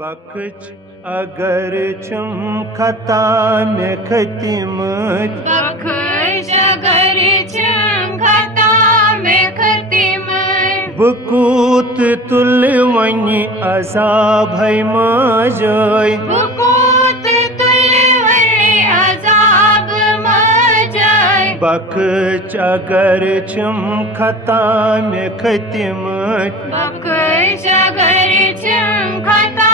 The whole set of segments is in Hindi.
बख्श अगर छम खता में खतिमत बख्श अगर छम खता में खतिमत बकूत तुल वनी अजाब है मजाय बकूत तुल वनी अजाब मजाय बख्श अगर छम खता में खतिमत बख्श अगर छम खता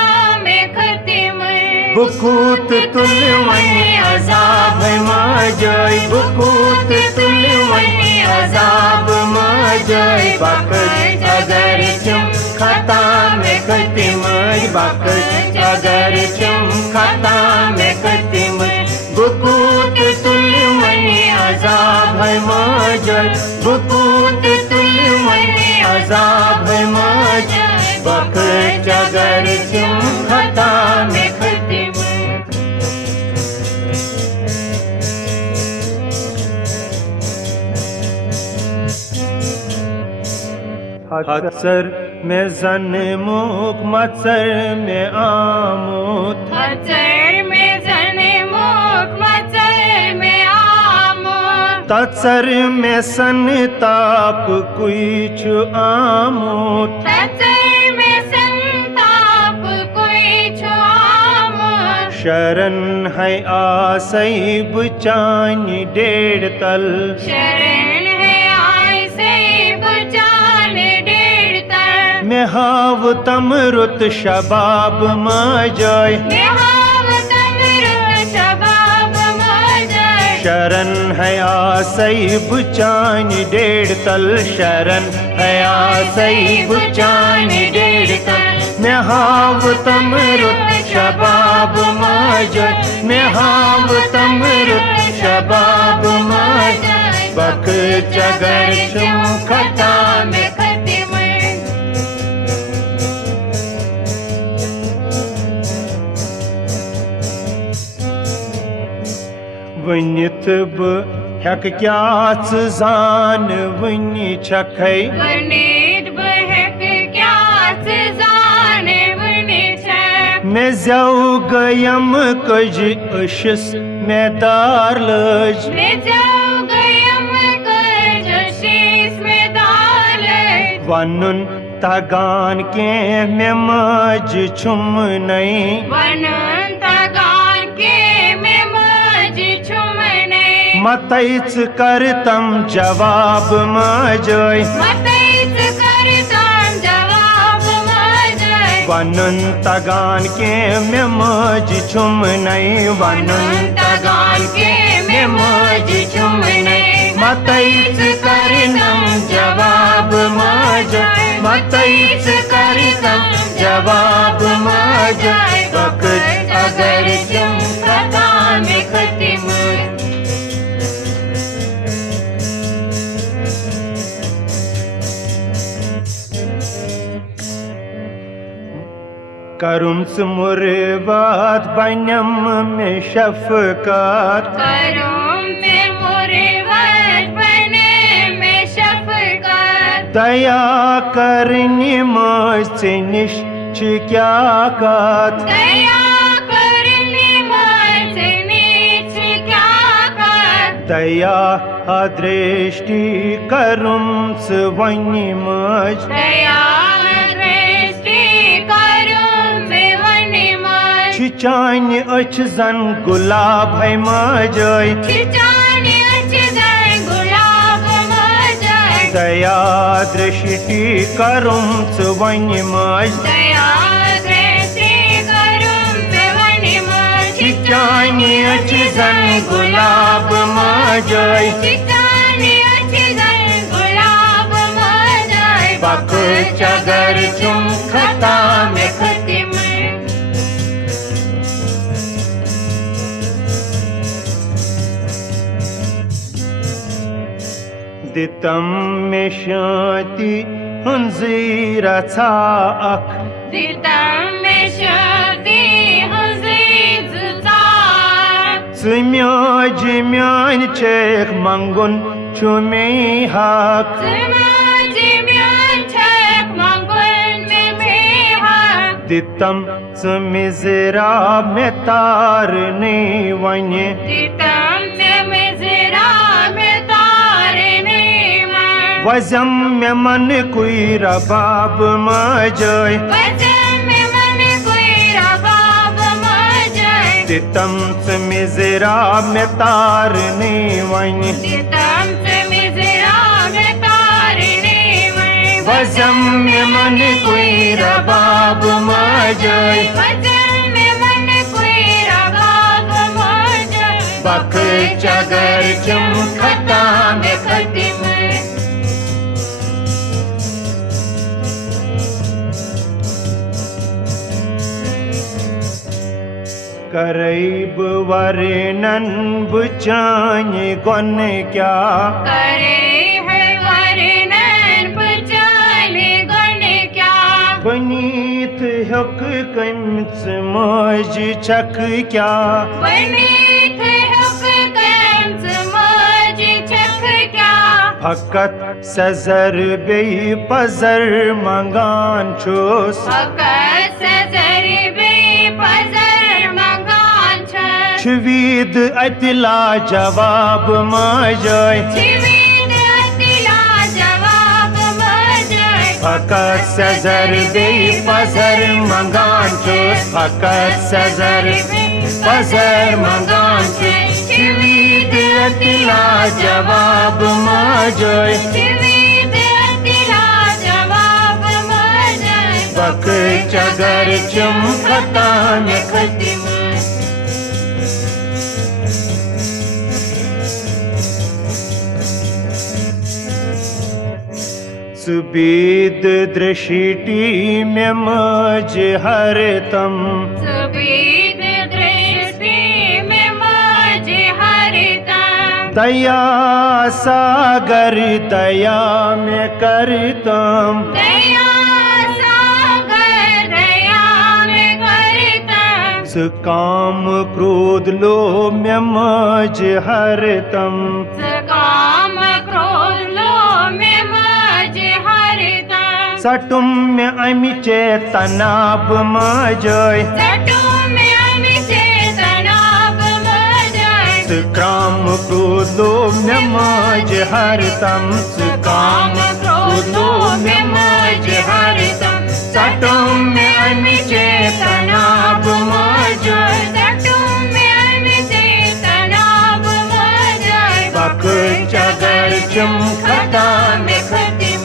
में खतिमत बकूत तुल वनी अजाब है मजाय बकूत तुल वनी अजाब मजाय बख्श अगर छम खता में खतिमत बख्श अगर छम खता में खतिमत बकूत तुल वनी अजाब है मजाय बकूत तुल वनी अजाब है मजाय बख्श अगर छम खता में खतिमत हसर में जन मुख मत्सर में आमोद हसर में जने मुख मचर में आमोद तत्सर में संताप कुछ आमोद तचर में संताप कोई छुआमोद शरण है आसई बुचानी डेढ़ तल शरण है आई से बुझाने डेढ़ तर में हाव तमरुत शबाब मजाय निहाव तंदरुस्त शबाब मजर शरण है आसई बुचानी डेढ़ तल शरण है आसई बुचानी डेढ़ तल में हाव तमरुत शबाब मजाय में हाव तमरुत शबाब मजाय बख्श अगर छम खता में वनित बक क्या जान वनि छखै वनीत बहक क्या जाने वनी छे मैं जौ गयम कज अशस में दार लज मैं जाऊं गयम कर जशीस में दाल वनुन तगान के मैं मज छुम नहीं वनन तगान के में मज छुमने मतैच करतम जवाब मजाय मतैस करतम जवाब मजर वनुन तगान के मैं मज छुम नहीं वनुन तगान के मैं मज छुम नहीं मतैच करतम जवाब मजाय मतैच करतम जवाब मजाय बख्श अगर छम खता में खतिमत करुम मुरबात बनम में शफकात करूं मैं मुरीवत बने में शफकत दया करनी मुझसे निश्च क्या कात दया करनी मुझसे नीच क्या कर दया दृष्टि करुम वनि मज दया दृष्टि करूं मैं वनी मज चान अच जन गुलाब है मजाय छिचाने अच्छे जाए गुलाब मजर दया दृष्टि करुम वनि मज दया दृष्टि करूं मैं वनी मज चान अच जन गुलाब मजाय छिचाने अच्छे जाए गुलाब मजर बख्श अगर छम खता में खतिम दितम में शांति हंजीरा था अख दितम में शादी हजीज ता Zimya jimyan çek mangun çumi hak Zimyan çek mangun me hak दितम च मिज़राब में तारने वने दितम च मिज़राब में तारने वन वज़म में मन कोई रबाब मजाए वज़म में मन कोई रबाब मजाए दितम च मिज़राब में तारने वने दितम च मिज़राब में तारने वन वज़म में मन कोई रबाब मजाए वज़म में मन कोई रबाब मजाए बख चगर खता में खतिम करैब वरनन बुचाने गन क्या करे है वर्णन बचाने गुण क्या बनीत हक कमच मज छक क्या बनीत हुक्म समझ छक क्या फकत सजर बे पजर मंगान छुस फकत सजर बे पजर मंगान छ छवीद अतला जवाब मजाए जीवित अतिला जवाब मजाए फकत सजर बे पजर मंगान छुस फकत सजर पजर मंगान छुस छवीद अतला जवाब मजाए जीवित अतिला जवाब मजाए बक चगर खता में खतिम सुबीद दृष्टि में मज हरतम सुबीद दृष्टि में मज हरदम दया सागर दया में करतम दया सागर दया में करतम काम क्रोध लोभ में मज हरतम काम क्रोध लोभ में मज हरदम सटुम में अमिचे तनाब मजाए सटू में अमिचे तनाब मजाए काम क्रोध लोभ में मज हरतम काम क्रोध लोभ में मज हरतम सटुम में अमिचे तनाब मजाए सटू में अमिचे तनाब मजाए बक चगर खता में खतिम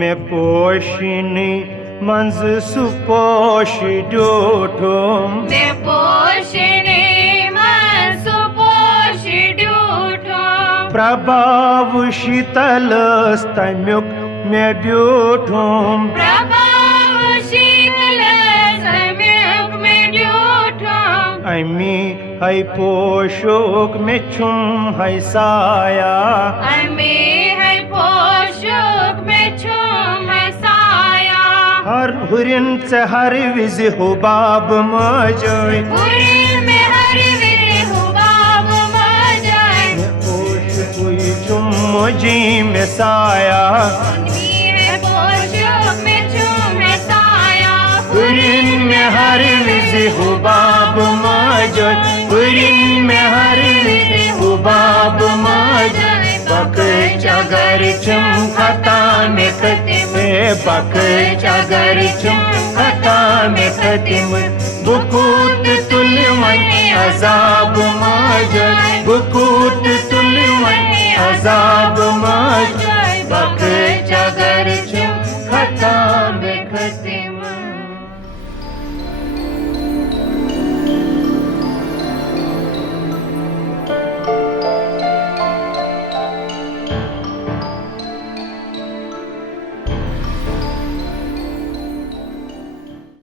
में पोशिनी मंज सुपोश डोठोम मैं पोषणे मन सुपोष ड्यूठो प्रभाव शीतल स्तम्युक में ब्यूठोम प्रभाव शीतल सम्यक में ड्यूठो अमी है पोशोक में छुम है साया हमें है पोषक में छुम है साया हर हुरिन से हर विज हो बाब मजाए पूरी में हर वीर हुबाब मजाए पोश कोई छुम मुझी में साया है पोषक में छुम है साया हुरिन में हर विज हो बाब मजाए हुरिन में हर विज हो बाब मजाए बक चगर खता में खतिम बक चगर खता में खतिम बुकूत तुल मन अजाब मजाए बुकूत